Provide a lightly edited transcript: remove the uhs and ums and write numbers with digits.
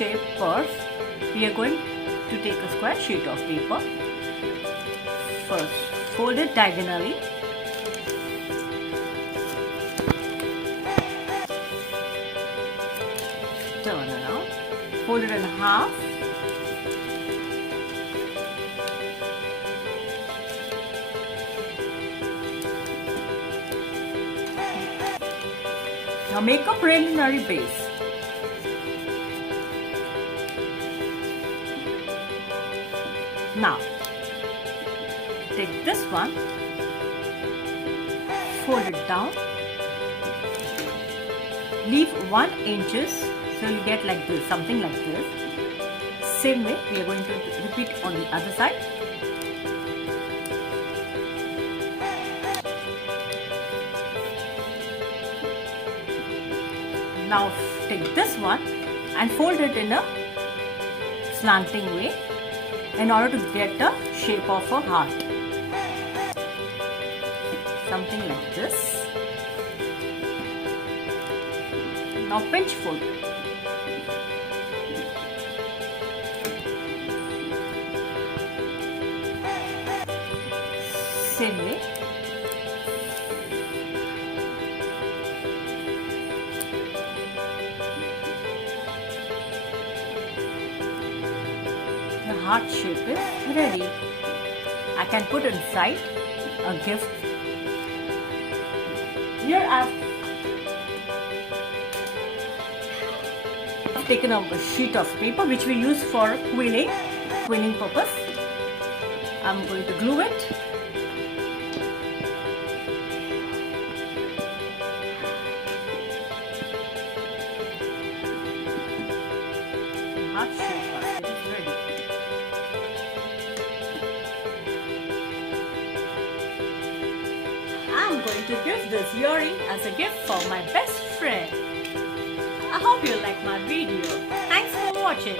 shape purse, we are going to take a square sheet of paper. First, fold it diagonally. Turn around. Fold it in half. Now make a preliminary base. Now, take this one, fold it down, leave 1 inches, so you get like this, something like this. Same way, we are going to repeat on the other side. Now take this one and fold it in a slanting way in order to get the shape of a heart. Something like this. Now pinch fold. Same way. The heart shape is ready. I can put inside a gift. Here I've taken a sheet of paper which we use for quilling purpose. I'm going to glue it. The heart shape basket is ready. I'm going to give this earring as a gift for my best friend. I hope you like my video. Thanks for watching.